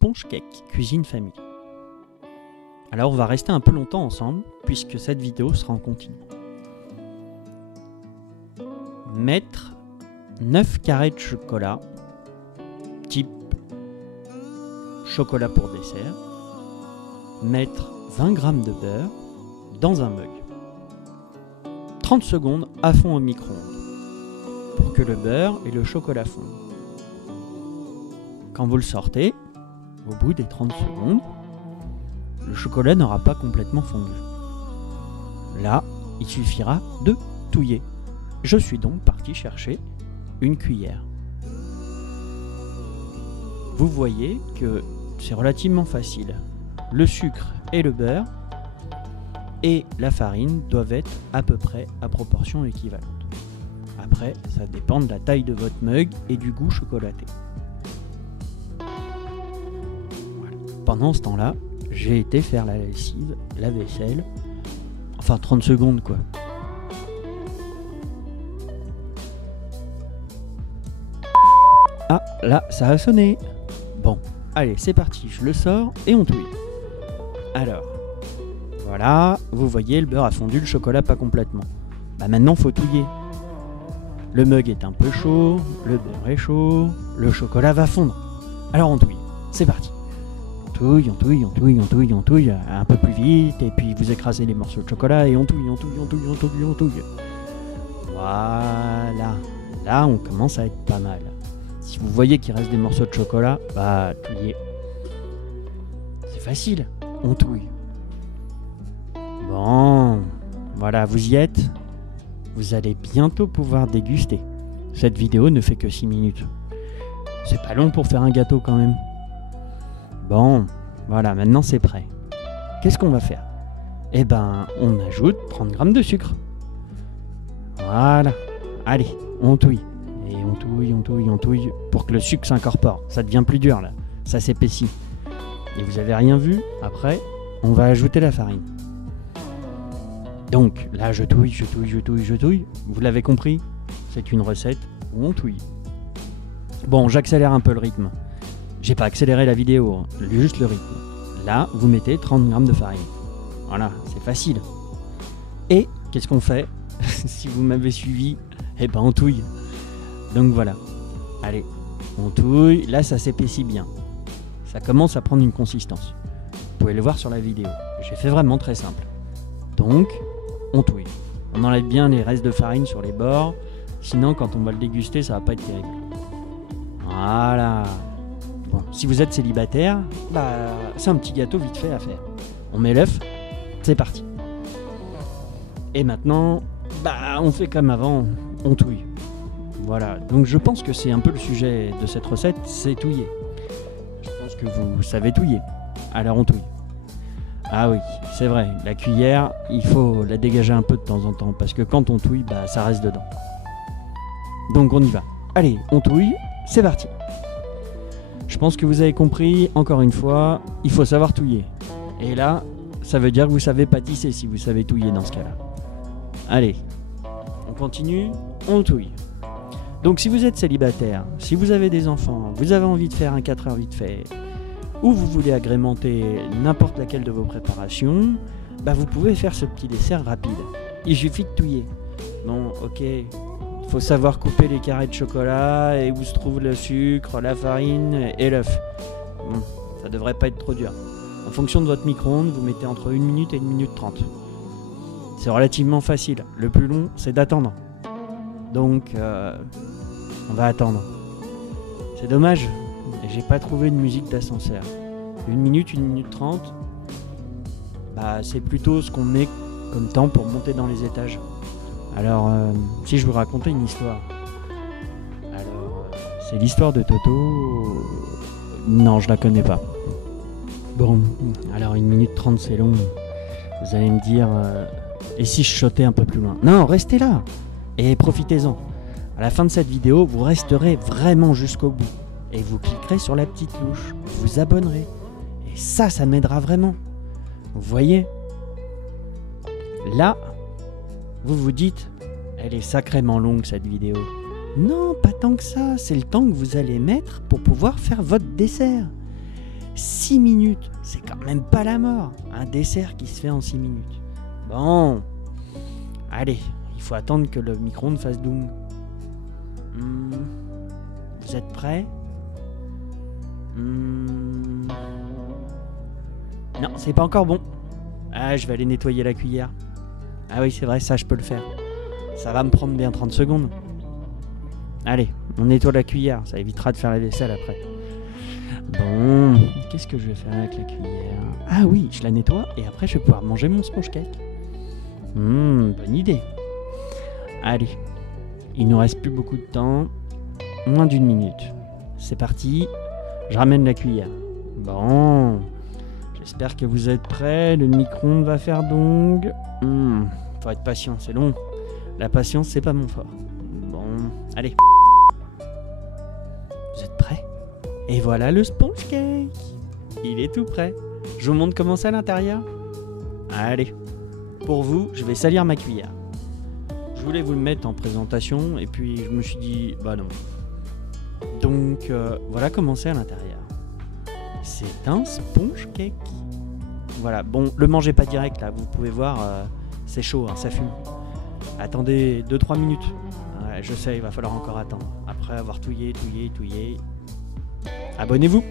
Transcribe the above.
Ponche Cake, cuisine famille. Alors on va rester un peu longtemps ensemble puisque cette vidéo sera en continu. Mettre 9 carrés de chocolat, type chocolat pour dessert. Mettre 20 g de beurre dans un mug. 30 secondes à fond au micro-ondes pour que le beurre et le chocolat fondent. Quand vous le sortez, au bout des 30 secondes, le chocolat n'aura pas complètement fondu. Là, il suffira de touiller. Je suis donc parti chercher une cuillère. Vous voyez que c'est relativement facile. Le sucre et le beurre et la farine doivent être à peu près à proportion équivalente. Après, ça dépend de la taille de votre mug et du goût chocolaté. Voilà. Pendant ce temps-là, j'ai été faire la lessive, la vaisselle. Enfin 30 secondes quoi. Ah, là, ça a sonné. Bon, allez, c'est parti, je le sors et on touille. Alors, voilà, vous voyez, le beurre a fondu, le chocolat pas complètement. Bah maintenant, faut touiller. Le mug est un peu chaud, le beurre est chaud, le chocolat va fondre. Alors on touille, c'est parti. On touille, on touille, on touille, on touille, on touille, un peu plus vite, et puis vous écrasez les morceaux de chocolat et on touille, on touille, on touille, on touille, on touille. Voilà, là on commence à être pas mal. Si vous voyez qu'il reste des morceaux de chocolat, bah touillez. C'est facile, on touille. Bon, voilà, vous y êtes. Vous allez bientôt pouvoir déguster. Cette vidéo ne fait que 6 minutes. C'est pas long pour faire un gâteau quand même. Bon, voilà, maintenant c'est prêt. Qu'est-ce qu'on va faire? Eh ben, on ajoute 30 g de sucre. Voilà. Allez, on touille. Et on touille, on touille, on touille, pour que le sucre s'incorpore. Ça devient plus dur là, ça s'épaissit. Et vous avez rien vu, après, on va ajouter la farine. Donc, là je touille, je touille, je touille, je touille. Vous l'avez compris, c'est une recette où on touille. Bon, j'accélère un peu le rythme. J'ai pas accéléré la vidéo, juste le rythme. Là, vous mettez 30 g de farine. Voilà, c'est facile. Et, qu'est-ce qu'on fait? Si vous m'avez suivi, eh ben on touille. Donc voilà, allez, on touille, là ça s'épaissit bien. Ça commence à prendre une consistance. Vous pouvez le voir sur la vidéo, j'ai fait vraiment très simple. Donc, on touille. On enlève bien les restes de farine sur les bords, sinon quand on va le déguster, ça va pas être terrible. Voilà. Bon, si vous êtes célibataire, bah c'est un petit gâteau vite fait à faire. On met l'œuf, c'est parti. Et maintenant, bah on fait comme avant, on touille. Voilà, donc je pense que c'est un peu le sujet de cette recette, c'est touiller. Je pense que vous savez touiller, alors on touille. Ah oui, c'est vrai, la cuillère, il faut la dégager un peu de temps en temps, parce que quand on touille, bah ça reste dedans. Donc on y va. Allez, on touille, c'est parti. Je pense que vous avez compris, encore une fois, il faut savoir touiller. Et là, ça veut dire que vous savez pâtisser si vous savez touiller dans ce cas-là. Allez, on continue, on touille. Donc si vous êtes célibataire, si vous avez des enfants, vous avez envie de faire un 4 heures vite fait, ou vous voulez agrémenter n'importe laquelle de vos préparations, bah vous pouvez faire ce petit dessert rapide. Il suffit de touiller. Bon, ok, il faut savoir couper les carrés de chocolat et où se trouve le sucre, la farine et l'œuf. Bon, ça devrait pas être trop dur. En fonction de votre micro-ondes, vous mettez entre 1 minute et 1 minute 30. C'est relativement facile. Le plus long, c'est d'attendre. Donc, on va attendre. C'est dommage, j'ai pas trouvé de musique d'ascenseur. 1 minute, 1 minute 30, bah, c'est plutôt ce qu'on met comme temps pour monter dans les étages. Alors, si je vous racontais une histoire. Alors, c'est l'histoire de Toto. Non, je la connais pas. Bon, alors 1 minute 30, c'est long. Vous allez me dire, et si je sautais un peu plus loin? Non, restez là et profitez-en. À la fin de cette vidéo, vous resterez vraiment jusqu'au bout. Et vous cliquerez sur la petite touche. Vous vous abonnerez. Et ça m'aidera vraiment. Vous voyez? Là, vous vous dites, elle est sacrément longue cette vidéo. Non, pas tant que ça. C'est le temps que vous allez mettre pour pouvoir faire votre dessert. 6 minutes, c'est quand même pas la mort. Un dessert qui se fait en 6 minutes. Bon, allez, il faut attendre que le micro-ondes fasse doum. Vous êtes prêts? Non, c'est pas encore bon. Ah, je vais aller nettoyer la cuillère. Ah oui, c'est vrai, ça je peux le faire. Ça va me prendre bien 30 secondes. Allez, on nettoie la cuillère, ça évitera de faire la vaisselle après. Bon, qu'est-ce que je vais faire avec la cuillère? Ah oui, je la nettoie et après je vais pouvoir manger mon sponge cake. Bonne idée. Allez, il nous reste plus beaucoup de temps. Moins d'1 minute. C'est parti, je ramène la cuillère. Bon, j'espère que vous êtes prêts. Le micro-ondes va faire dong. Faut être patient, c'est long. La patience, c'est pas mon fort. Bon, allez. Vous êtes prêts? Et voilà le sponge cake. Il est tout prêt. Je vous montre comment c'est à l'intérieur. Allez. Pour vous, je vais salir ma cuillère. Je voulais vous le mettre en présentation et puis je me suis dit, bah non. Donc, voilà comment c'est à l'intérieur. C'est un sponge cake. Voilà, bon, le mangez pas direct là, vous pouvez voir, c'est chaud, hein, ça fume. Attendez 2-3 minutes. Ouais, je sais, il va falloir encore attendre. Après avoir touillé. Abonnez-vous.